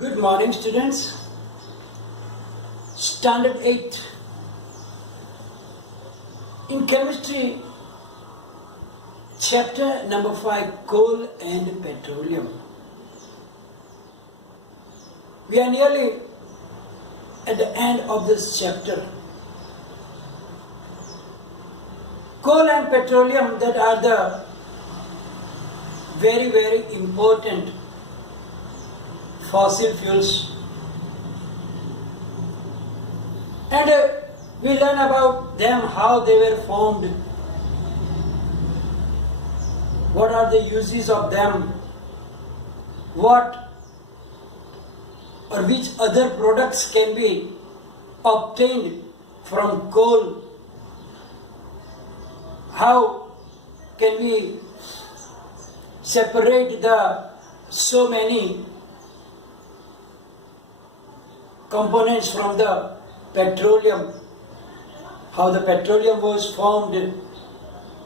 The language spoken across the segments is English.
Good morning, students. Standard 8. In chemistry, chapter number 5, coal and petroleum. We are nearly at the end of this chapter. Coal and petroleum, that are the very important fossil fuels. And we learn about them, how they were formed, what are the uses of them, what or which other products can be obtained from coal, how can we separate the so many components from the petroleum, how the petroleum was formed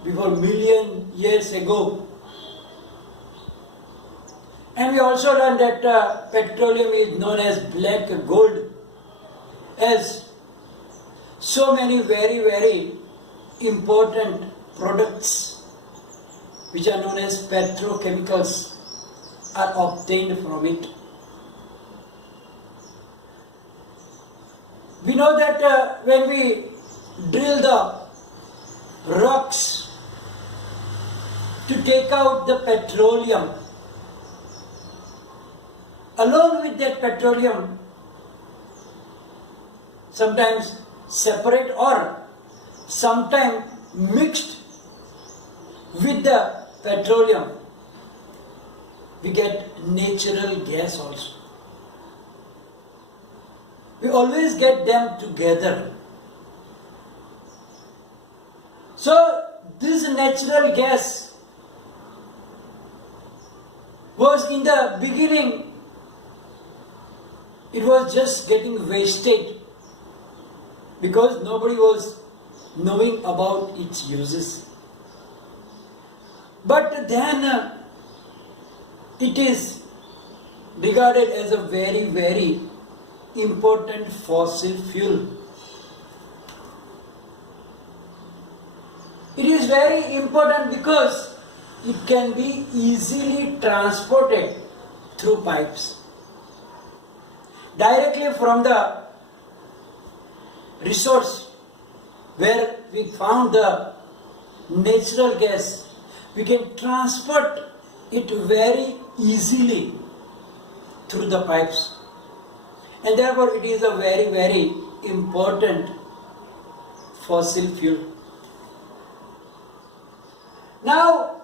before million years ago. And we also learned that petroleum is known as black gold, as so many very important products which are known as petrochemicals are obtained from it. We know that when we drill the rocks to take out the petroleum, along with that petroleum, sometimes separate or sometimes mixed with the petroleum, we get natural gas also. We always get them together. So this natural gas was in the beginning, it was just getting wasted because nobody was knowing about its uses. But then it is regarded as a very important fossil fuel. It is very important because it can be easily transported through pipes. Directly from the resource where we found the natural gas, we can transport it very easily through the pipes. And therefore it is a very important fossil fuel. Now,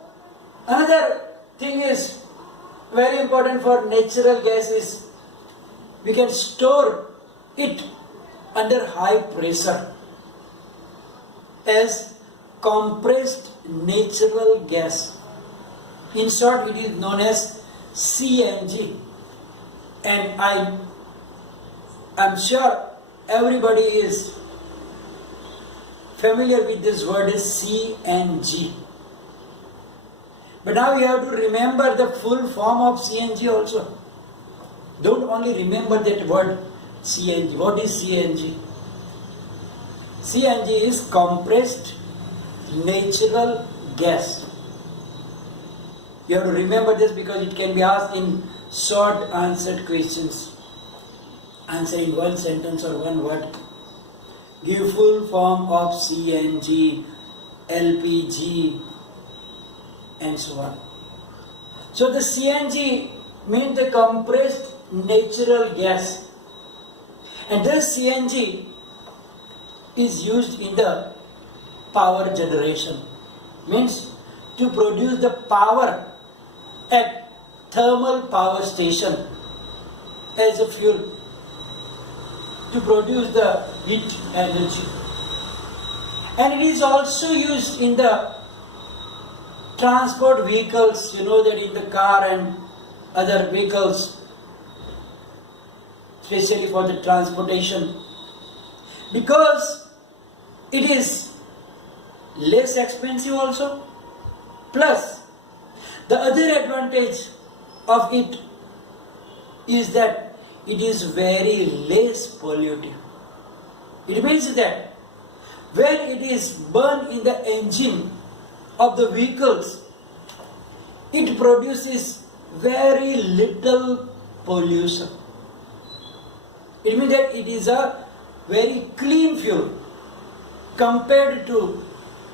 another thing is very important for natural gas is we can store it under high pressure as compressed natural gas. In short, it is known as CNG. And I'm sure everybody is familiar with this word as CNG. But now you have to remember the full form of CNG also. Don't only remember that word CNG. What is CNG? CNG is compressed natural gas. You have to remember this because it can be asked in short answered questions. Answer in one sentence or one word. Give full form of CNG, LPG, and so on. So the CNG means the compressed natural gas. And this CNG is used in the power generation. Means to produce the power at thermal power station as a fuel, to produce the heat energy. And it is also used in the transport vehicles, you know that in the car and other vehicles, especially for the transportation, because it is less expensive also, plus the other advantage of it is that it is very less polluting. It means that when it is burned in the engine of the vehicles, it produces very little pollution. It means that it is a very clean fuel compared to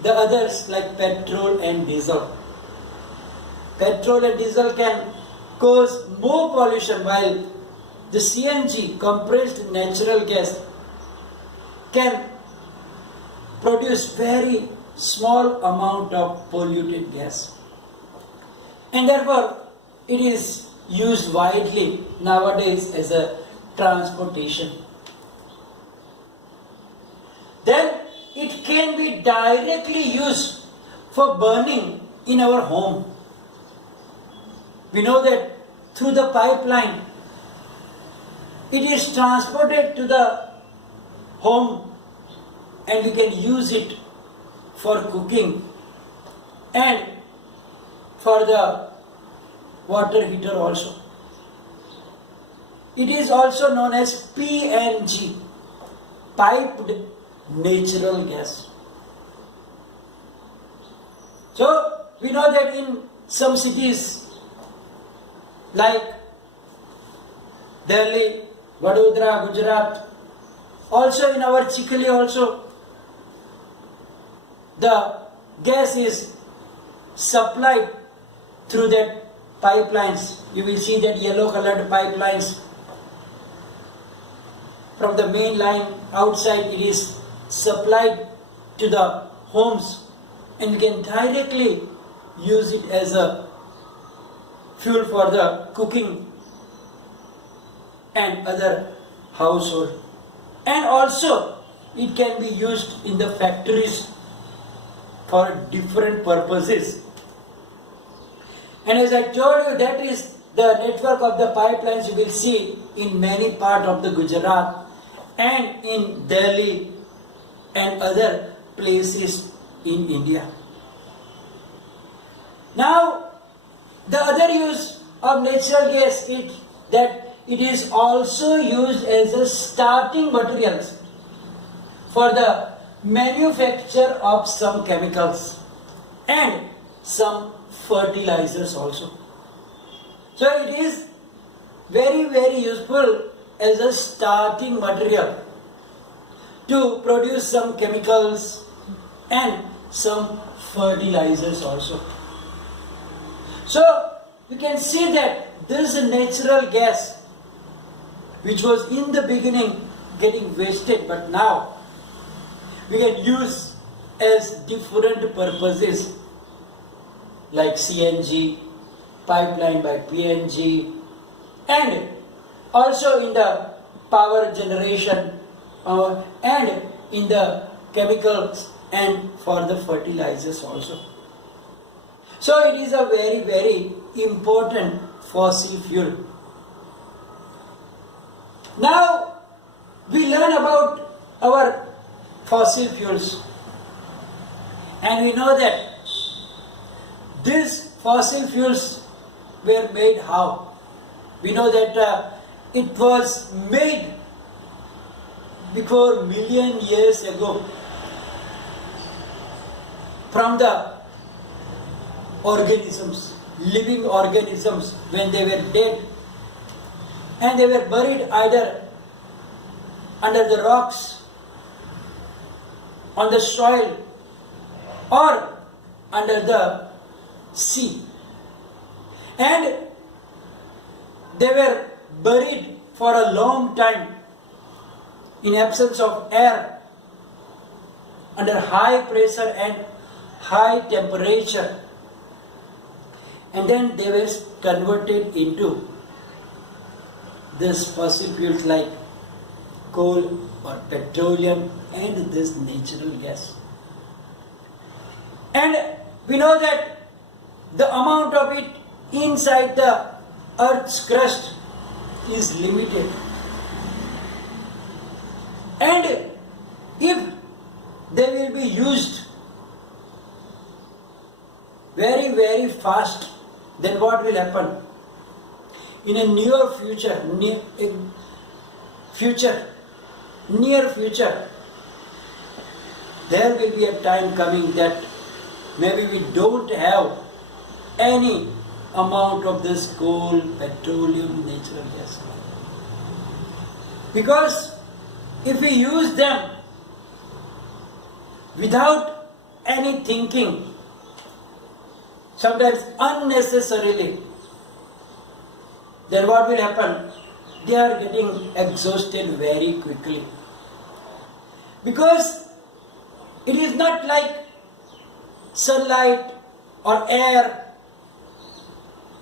the others like petrol and diesel. Petrol and diesel can cause more pollution, while the CNG, compressed natural gas, can produce very small amount of polluted gas. And therefore, it is used widely nowadays as a transportation. Then it can be directly used for burning in our home. We know that through the pipeline, it is transported to the home and we can use it for cooking and for the water heater also. It is also known as PNG, piped natural gas. So we know that in some cities like Delhi, Vadodara, Gujarat, also in our Chikhali also, the gas is supplied through that pipelines. You will see that yellow colored pipelines. From the main line outside, it is supplied to the homes and you can directly use it as a fuel for the cooking and other household. And also it can be used in the factories for different purposes. And as I told you, that is the network of the pipelines you will see in many parts of the Gujarat and in Delhi and other places in India. Now, the other use of natural gas is that it is also used as a starting materials for the manufacture of some chemicals and some fertilizers also. So it is very, very useful as a starting material to produce some chemicals and some fertilizers also. So you can see that this natural gas, which was in the beginning getting wasted, but now we can use as different purposes like CNG, pipeline by PNG, and also in the power generation and in the chemicals and for the fertilizers also. So it is a very, very important fossil fuel. Now we learn about our fossil fuels and we know that these fossil fuels were made how? We know that it was made before million years ago from the organisms, living organisms, when they were dead and they were buried either under the rocks, on the soil, or under the sea. And they were buried for a long time in absence of air, under high pressure and high temperature. And then they were converted into this fossil fuels like coal or petroleum and this natural gas. And we know that the amount of it inside the earth's crust is limited. And if they will be used very, very fast, then what will happen? in a near future, near future, there will be a time coming that maybe we don't have any amount of this coal, petroleum, natural gas. Because if we use them without any thinking, sometimes unnecessarily, then what will happen? They are getting exhausted very quickly. Because it is not like sunlight or air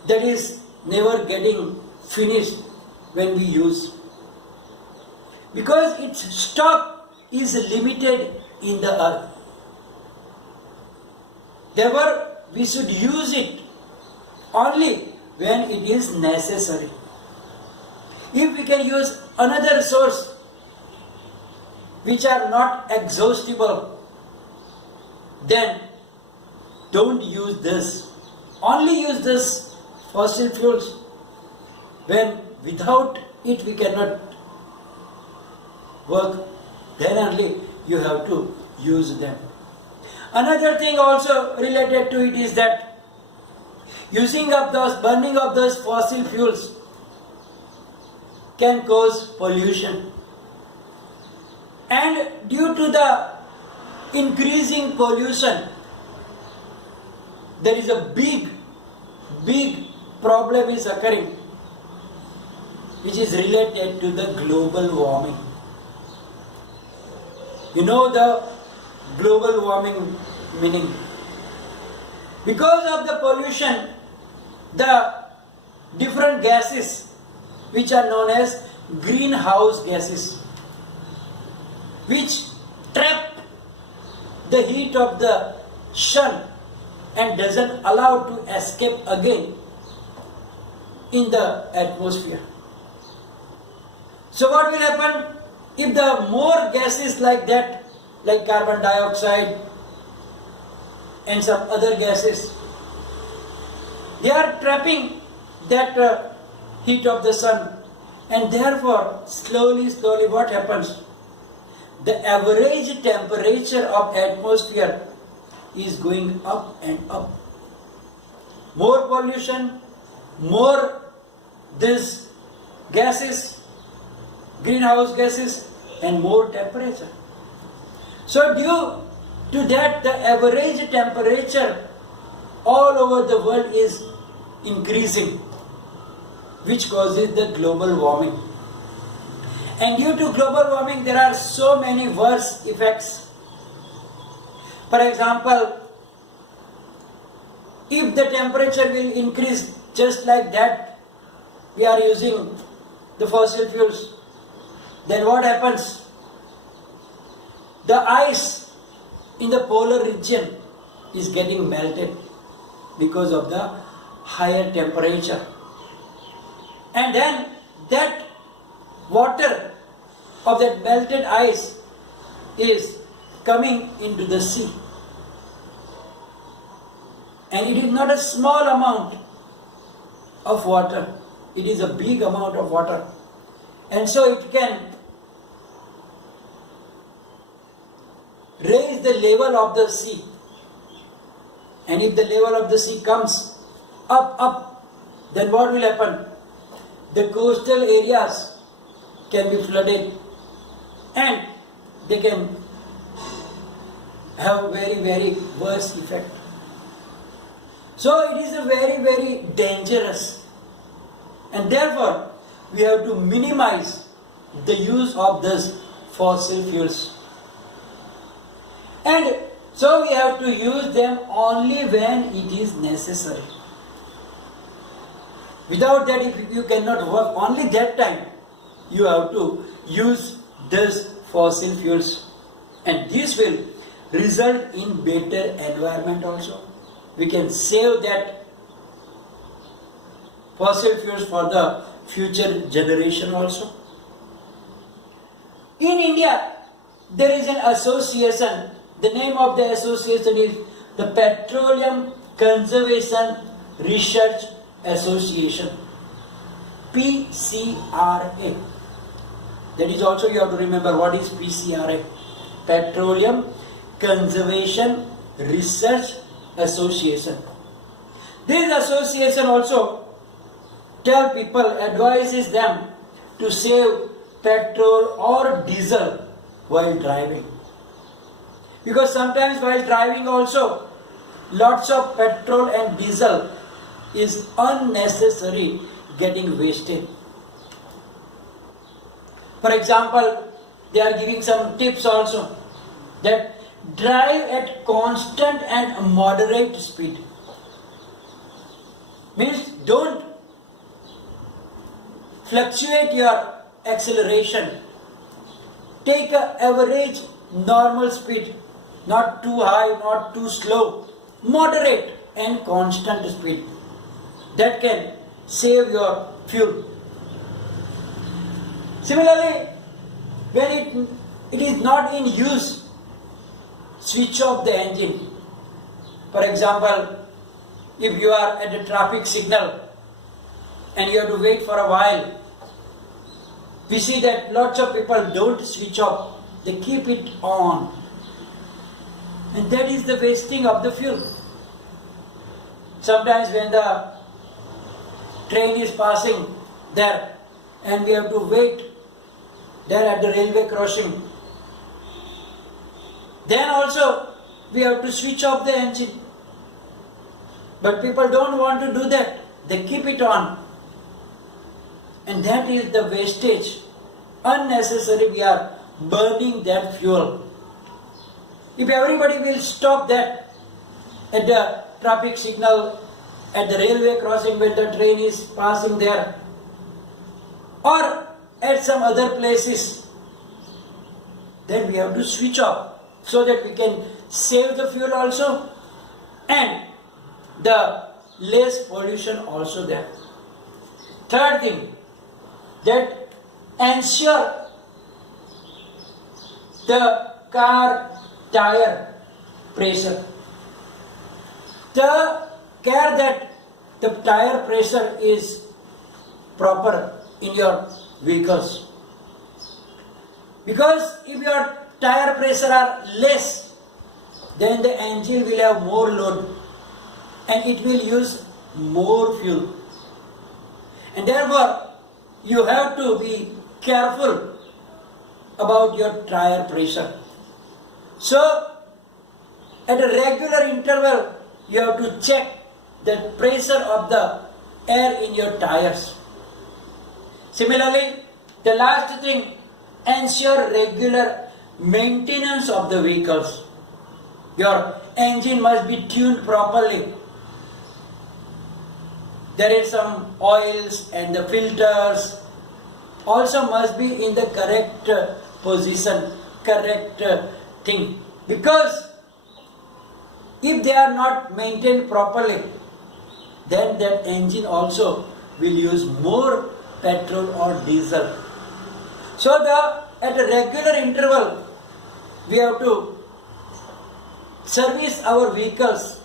that is never getting finished when we use. Because its stock is limited in the earth. Therefore, we should use it only when it is necessary. If we can use another source which are not exhaustible, then don't use this. Only use this fossil fuels when without it we cannot work. Then only you have to use them. Another thing also related to it is that burning of those fossil fuels can cause pollution. And due to the increasing pollution, there is a big problem is occurring, which is related to the global warming. You know the global warming meaning. Because of the pollution, the different gases which are known as greenhouse gases, which trap the heat of the sun and doesn't allow to escape again in the atmosphere. So what will happen if the more gases like that, like carbon dioxide and some other gases, they are trapping that heat of the sun, and therefore slowly what happens? The average temperature of atmosphere is going up and up. More pollution, more this gases, greenhouse gases, and more temperature. So due to that, the average temperature all over the world is increasing, which causes the global warming. And due to global warming, there are so many worse effects. For example, if the temperature will increase just like that, we are using the fossil fuels, then what happens? The ice in the polar region is getting melted because of the higher temperature. And then that water of that melted ice is coming into the sea. And it is not a small amount of water, it is a big amount of water. And so it can raise the level of the sea. And if the level of the sea comes up, then what will happen? The coastal areas can be flooded and they can have very worse effect. So it is a very dangerous, and therefore we have to minimize the use of this fossil fuels. And so we have to use them only when it is necessary. Without that, if you cannot work, only that time you have to use this fossil fuels. And this will result in better environment also. We can save that fossil fuels for the future generation also. In India, there is an association. The name of the association is the Petroleum Conservation Research Association. PCRA. That is also you have to remember what is PCRA. Petroleum Conservation Research Association. This association also advises them to save petrol or diesel while driving. Because sometimes while driving also lots of petrol and diesel is unnecessary getting wasted. For example, they are giving some tips also that drive at constant and moderate speed. Means don't fluctuate your acceleration. Take an average normal speed, not too high, not too slow, moderate and constant speed. That can save your fuel. Similarly, when it is not in use, switch off the engine. For example, if you are at a traffic signal and you have to wait for a while, we see that lots of people don't switch off, they keep it on. And that is the wasting of the fuel. Sometimes when the train is passing there and we have to wait there at the railway crossing, then also we have to switch off the engine. But people don't want to do that. They keep it on. And that is the wastage. Unnecessary, we are burning that fuel. If everybody will stop that at the traffic signal, at the railway crossing when the train is passing there, or at some other places, then we have to switch off so that we can save the fuel also and the less pollution also there. Third thing, that ensure the car tire pressure. The care that the tire pressure is proper in your vehicles. Because if your tire pressure are less, then the engine will have more load and it will use more fuel. And therefore, you have to be careful about your tire pressure. So, at a regular interval, you have to check the pressure of the air in your tires. Similarly, the last thing, ensure regular maintenance of the vehicles. Your engine must be tuned properly. There is some oils and the filters also must be in the correct position, correct thing. Because if they are not maintained properly, then that engine also will use more petrol or diesel. So at a regular interval, we have to service our vehicles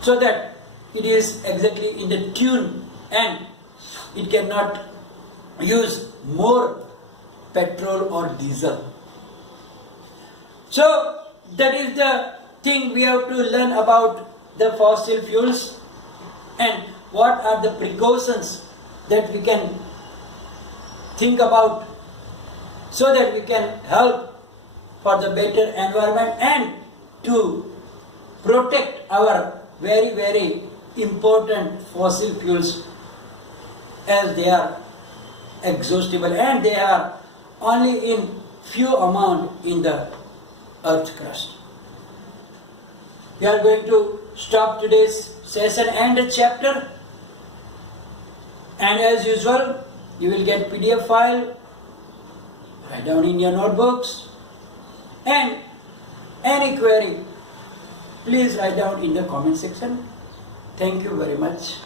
so that it is exactly in the tune and it cannot use more petrol or diesel. So that is the thing we have to learn about the fossil fuels and what are the precautions that we can think about so that we can help for the better environment and to protect our very, very important fossil fuels as they are exhaustible and they are only in few amount in the earth crust. We are going to stop today's session and the chapter, and as usual you will get PDF file, write down in your notebooks, and any query please write down in the comment section. Thank you very much.